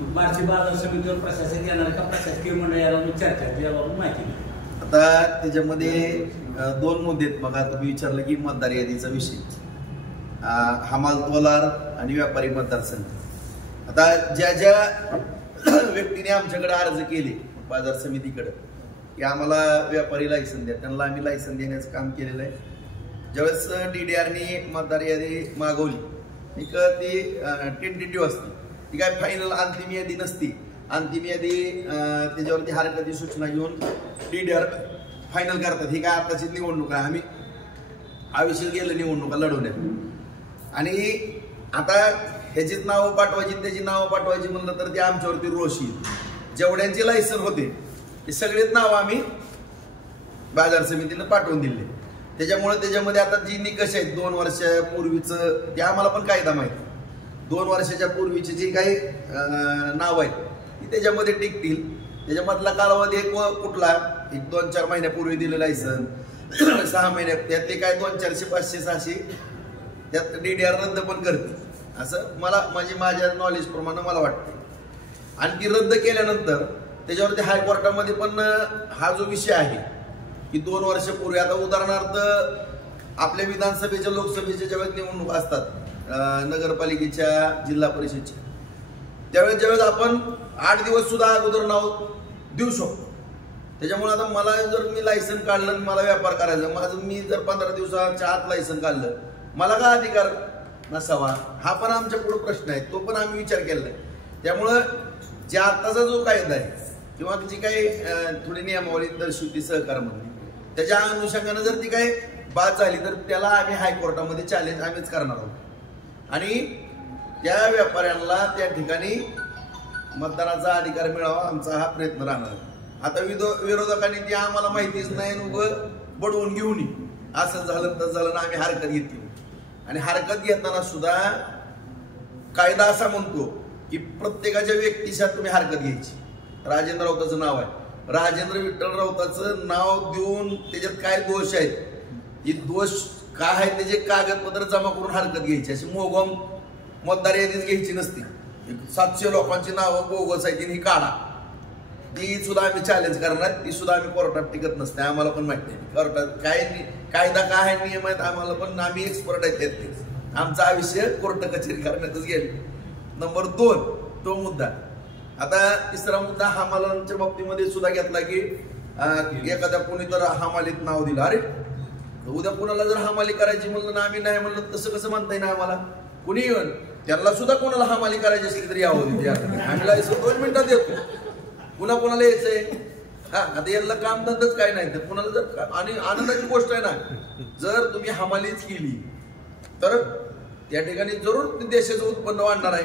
बार्शी बाजार समितीवर प्रशासक येणार का प्रशासकीय मंडळ याला चर्चा याबाबत माहिती नाही. आता त्याच्यामध्ये दोन मुद्दे आहेत. मग तुम्ही विचारलं की मतदार यादीचा विषय, हमाल तोलार आणि व्यापारी मतदारसंघ. आता ज्या व्यक्तीने आमच्याकडे अर्ज केले बाजार समितीकडे की आम्हाला व्यापारी लायसन द्या, त्यांना आम्ही लायसन देण्याचं काम केलेलं आहे. ज्यावेळेस DDRने मतदार यादी मागवली ती टेंटेटिव्ह असते, ती काय फायनल अंतिम यादी नसती. अंतिम यादी त्याच्यावरती हरकती सूचना घेऊन DDR फायनल करतात. ही काय आताची निवडणूक आहे, आम्ही आयुष्यात गेलं निवडणुका लढवण्यात. आणि आता ह्याचीच नावं पाठवायची त्याची नावं पाठवायची म्हणलं तर ते आमच्यावरती रोष येईल. जेवढ्यांचे लायसन होते ते सगळेच नावं आम्ही बाजार समितीनं पाठवून दिले. त्याच्यामध्ये आता जी निकष आहेत 2 वर्षापूर्वीचं ते आम्हाला पण कायदा माहिती. 2 वर्षाच्या पूर्वीची जी काही नाव आहेत ती त्याच्यामध्ये टिकतील. त्याच्यामधला कालावधी कुठला 2-4 महिन्यापूर्वी दिलं लायसन 6 महिन्यात त्यातले काय 200-400 500 600 त्यात DDR रद्द पण करते असं मला माझ्या नॉलेज प्रमाणे मला वाटतं. आणि ती रद्द केल्यानंतर त्याच्यावरती हायकोर्टामध्ये पण हा जो विषय आहे की 2 वर्षापूर्वी, आता उदाहरणार्थ आपल्या विधानसभेच्या लोकसभेच्या ज्यावेळेस निवडणूक असतात नगरपालिकेच्या जिल्हा परिषदच्या, ज्यावेळेस आपण 8 दिवस सुद्धा अगोदर नाव देऊ शकतो. त्याच्यामुळे आता मला जर मी लायसन काढलं आणि मला व्यापार करायचा, मी जर 15 दिवसाच्या आत लायसन काढलं, मला काय अधिकार नसावा हा पण आमच्या पुढे प्रश्न आहे. तो पण आम्ही विचार केलेला आहे. त्यामुळं जे आताचा जो कायदा आहे किंवा जी काही थोडी नियमावली दर्शवती सहकार म्हणून, त्याच्या अनुषंगाने जर ती काही बाद झाली तर त्याला आम्ही हायकोर्टामध्ये चॅलेंज आम्हीच करणार आहोत. आणि त्या व्यापाऱ्यांना त्या ठिकाणी मतदानाचा अधिकार मिळावा आमचा हा प्रयत्न राहणार. आता विरोधकांनी ती आम्हाला माहितीच नाही उगं बडवून घेऊन असं झालं तसं झालं ना आम्ही हरकत घेतली. आणि हरकत घेताना सुद्धा कायदा असा म्हणतो की प्रत्येकाच्या व्यक्तीच्या तुम्ही हरकत घ्यायची. राजेंद्र राऊताचं नाव आहे, राजेंद्र विठ्ठल राऊताचं नाव देऊन त्याच्यात काय दोष आहेत, ही दोष काय आहे त्याचे कागदपत्र जमा करून हरकत घ्यायची. अशी मोगम मतदार यादीच घ्यायची नसती. 700 लोकांची नावं बोगस आहेत ही काढा, ती सुद्धा आम्ही चॅलेंज करणार. ती सुद्धा आम्ही कोर्टात टिकत नसते. आम्हाला पण माहिती नाही कोर्टात काय कायदा काय आहे नियम आहेत आम्हाला पण, आम्ही एक्सपर्ट आहेत त्यात. आमचा आयुष्य कोर्ट कचेरी करण्यातच गेले. नंबर 2 तो मुद्दा. आता तिसरा मुद्दा हमालांच्या बाबतीमध्ये सुद्धा घेतला की एखाद्या कोणी तर हमालीत नाव दिलं, अरे उद्या कोणाला जर हमाली करायची म्हणलं ना आम्ही नाही म्हणलं तसं कसं म्हणता येईल आम्हाला. कुणी येऊन त्यांना सुद्धा कोणाला हमाली करायची असली तरी यावं आम्ही लायसन 2 मिनिटात येतो. पुन्हा कोणाला यायचंय हा आता यांना काम धंदाच काय नाही तर कोणाला जर, आणि आनंदाची गोष्ट आहे ना जर तुम्ही हमालीच केली तर त्या ठिकाणी जरूर देशाचं उत्पन्न वाढणार आहे,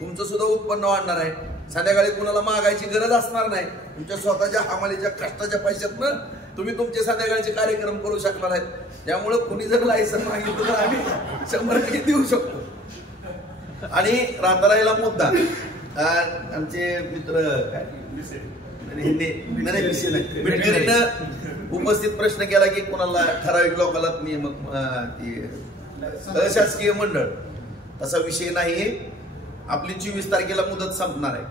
तुमचं सुद्धा उत्पन्न वाढणार आहे. संध्याकाळी कुणाला मागायची गरज असणार नाही. तुमच्या स्वतःच्या हमालीच्या कष्टाच्या पैशातनं तुम्ही तुमचे संध्याकाळचे कार्यक्रम करू शकणार आहेत. त्यामुळे कुणी जर लायसन मागितलं तर आम्ही 100% देऊ शकतो. आणि राहिला मुद्दा आमचे मित्र उपस्थित प्रश्न केला की कोणाला ठराविक लोकांना अशासकीय मंडळ, तसा विषय नाही. आपली 24 तारखेला मुदत संपणार आहे.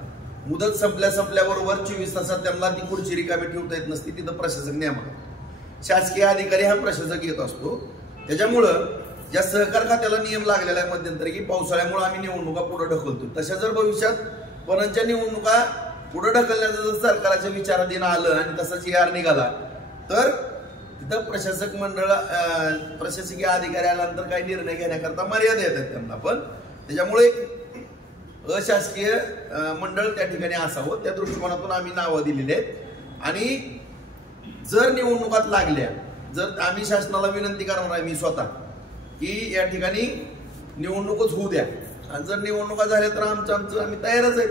मुदत संपल्याबरोबर 24 तासात त्यांना ती खुर्ची रिकामी ठेवता येत नसती. तिथं प्रशासक नेमक शासकीय अधिकारी हा प्रशासक येत असतो. त्याच्यामुळं ज्या सहकार खात्याला नियम लागलेला आहे मध्यंतरी की पावसाळ्यामुळे आम्ही निवडणुका पुढे ढकलतो, तशा जर भविष्यात पणच्या निवडणुका पुढे ढकलण्याचं जर सरकारच्या विचारात येणं आलं आणि तसाच ER निघाला तर तिथं प्रशासक मंडळ प्रशासकीय अधिकारी आल्यानंतर काही निर्णय घेण्याकरता मर्यादा येतात त्यांना. पण त्याच्यामुळे अशासकीय मंडळ त्या ठिकाणी असावं त्या दृष्टिकोनातून आम्ही नावं दिलेली आहेत. आणि जर निवडणुकात लागल्या, जर आम्ही शासनाला विनंती करणार आहे मी स्वतः की या ठिकाणी निवडणूकच होऊ द्या, आणि जर निवडणुका झाल्या तर आमचं आम्ही तयारच आहेत.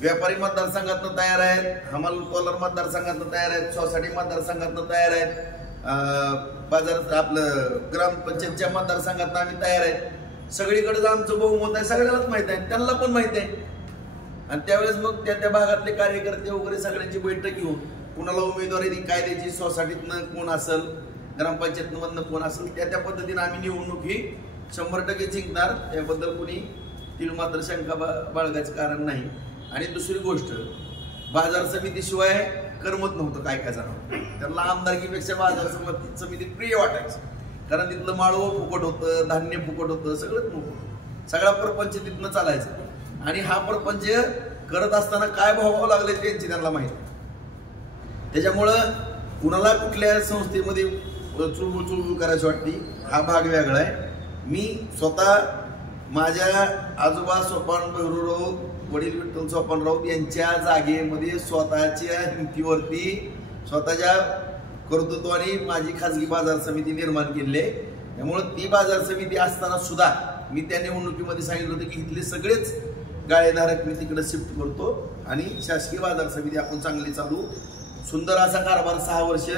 व्यापारी मतदारसंघातनं तयार आहेत, हमाल कॉलर मतदारसंघातनं तयार आहेत, सोसायटी मतदारसंघातनं तयार आहेत, बाजार आपलं ग्रामपंचायतच्या मतदारसंघातनं आम्ही तयार आहेत. सगळीकडेच आमचं बहुमत आहे, सगळ्यांनाच माहित आहे, त्यांना पण माहित आहे. आणि त्यावेळेस मग त्या भागातले कार्यकर्ते वगैरे सगळ्यांची बैठक घेऊन कुणाला उमेदवारी काय द्यायची, सोसायटीतनं कोण असेल, ग्रामपंचायतमधनं कोण असेल, त्या पद्धतीने आम्ही निवडणूक ही 100% जिंकणार. त्याबद्दल कोणी ती मात्र शंका बाळगायचं कारण नाही. आणि दुसरी गोष्ट, बाजार समितीशिवाय करमत नव्हतं काय काय जणांना. त्यांना आमदारकीपेक्षा बाजार समिती प्रिय वाटायचं, कारण तिथलं माळवं फुकट होतं, धान्य फुकट होतं, सगळंच फुकट, सगळा प्रपंच तिथनं चालायचा. आणि हा प्रपंच करत असताना काय भोगावं लागले त्यांची त्यांना माहिती. त्याच्यामुळं कुणाला कुठल्या संस्थेमध्ये चुळबुळ करायची वाटते हा भाग वेगळा आहे. मी स्वतः माझ्या आजोबा सोपान भैरूराव, वडील विठ्ठल सोपान राऊत यांच्या जागेमध्ये स्वतःच्या हिमतीवरती स्वतःच्या कर्तृत्वाने माझी खाजगी बाजार समिती निर्माण केली आहे. त्यामुळं ती बाजार समिती असताना सुद्धा मी त्या निवडणुकीमध्ये सांगितलं होतं की इथले सगळेच गाळेधारक मी तिकडे शिफ्ट करतो आणि शासकीय बाजार समिती आपण चांगली चालू. सुंदर असा कारभार 6 वर्ष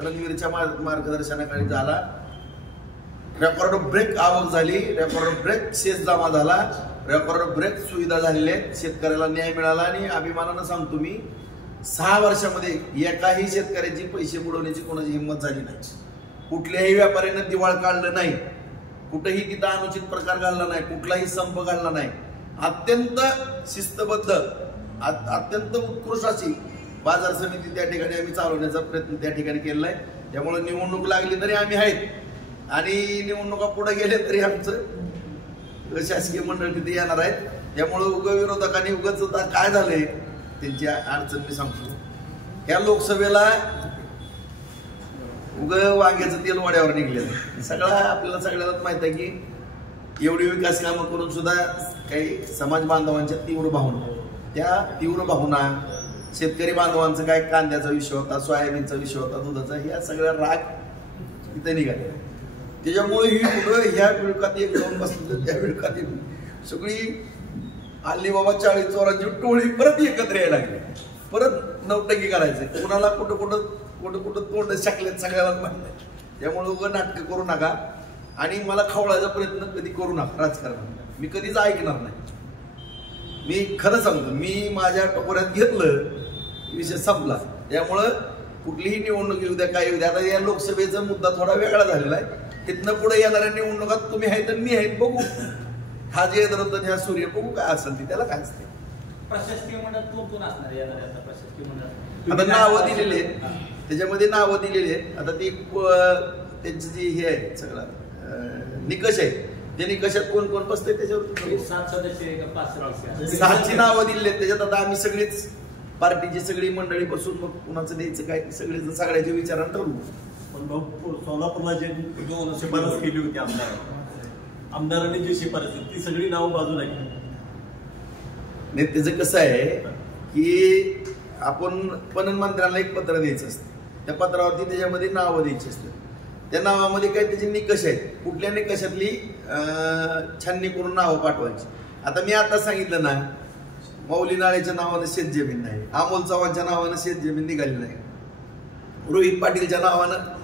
रणवीरच्या मार्गदर्शनाखाली झाला. रेकॉर्ड ब्रेक आवक झाली, रेकॉर्ड ब्रेक शेत जमा झाला, रेकॉर्ड ब्रेक सुविधा झालेल्या आहेत, शेतकऱ्याला न्याय मिळाला. आणि अभिमानानं सांगतो मी, 6 वर्षामध्ये एकाही शेतकऱ्याची पैसे बुडवण्याची कोणाची हिंमत झाली नाही. कुठल्याही व्यापाऱ्यानं दिवाळ काढलं नाही, कुठेही तिथं अनुचित प्रकार घालला नाही, कुठलाही संप घालला नाही. अत्यंत शिस्तबद्ध, अत्यंत उत्कृष्ट अशी बाजार समिती त्या ठिकाणी आम्ही चालवण्याचा प्रयत्न त्या ठिकाणी केलेला आहे. त्यामुळे निवडणूक लागली तरी आम्ही आहेत, आणि निवडणुका पुढे गेले तरी आमचं शासकीय मंडळ तिथे येणार आहेत. त्यामुळे विरोधकांनी उगाच काय झालंय त्यांची अडचण मी सांगतो. या लोकसभेला वांग्याचं तेल वड्यावर निघलेलं सगळं आपल्याला सगळ्यालाच माहित आहे की एवढी विकास कामं करून सुद्धा काही समाज बांधवांच्या तीव्र भावना, त्या तीव्र भावना, शेतकरी बांधवांचं काय कांद्याचा विषय होता, सोयाबीनचा विषय होता, दुधाचा, ह्या सगळ्या राग इथे निघाले. त्याच्यामुळे ही मुलं ह्या विळकात एक जाऊन बसली, त्या विळकात सगळी आली बाबा 40 चोरांची टोळी परत एकत्र यायला लागली, परत नवटंकी करायचे. कुणाला कुठं कुठं तोंड शाकलेत सगळ्याला माहिती आहे. त्यामुळे उगं नाटकं करू नका आणि मला खवळायचा प्रयत्न कधी करू नका. राजकारणात मी कधीच ऐकणार नाही. मी खरं सांगतो, मी माझ्या टकोऱ्यात घेतलं, विषय संपला. त्यामुळं कुठलीही निवडणूक येऊ द्या, काय येऊ द्या. आता या लोकसभेचा मुद्दा थोडा वेगळा झालेला आहे. तिथनं पुढे येणाऱ्या निवडणुकात तुम्ही आहे तर मी आहे, बघू. हा जे रतन ह्या सूर्य बघू काय असेल ती, त्याला काय असते. प्रशासकीय मंडळ कोण असणार येणार आता प्रशासकीय मंडळ? आता नावं दिलेली आहेत, त्याच्यामध्ये नावं दिलेली आहेत. आता ती त्यांची जी हे आहे सगळं निकष आहे, ते निकषात कोण कोण बसते त्याच्यावर 7 सदस्य का 5 सदस्य 7ची नावं दिलेली आहेत. त्याच्यात आता आम्ही सगळीच पार्टीची सगळी मंडळी बसून मग कुणाचं द्यायचं काय सगळ्याच्या विचारानं ठरवू. पण सोलापूरला जे शिफारस केली होती आमदारांनी जी शिफारस केली ती सगळी नावं बाजूला गेली. नाही, त्याचं कसं आहे की आपण पणन मंत्र्यांना एक पत्र द्यायचं असतं, त्या पत्रावरती त्याच्यामध्ये नावं द्यायची असतात. त्या नावामध्ये काय त्याचे निकष आहेत, कुठल्या निकषातली छाननी करून नावं पाठवायची. आता मी आता सांगितलं ना, मौली नाळेच्या नावानं शेत जमीन नाही, अमोल चव्हाणच्या नावानं शेत जमीन निघाली नाही, रोहित पाटीलच्या नावानं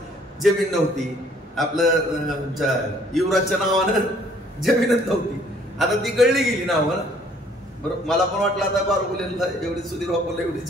जमीन नव्हती, आपलं युवराजच्या नावानं जमीनच नव्हती. आता ती कळली गेली नावं. बरं, मला पण वाटलं आता बारगुलेला एवढी सुधीर वापरलं एवढी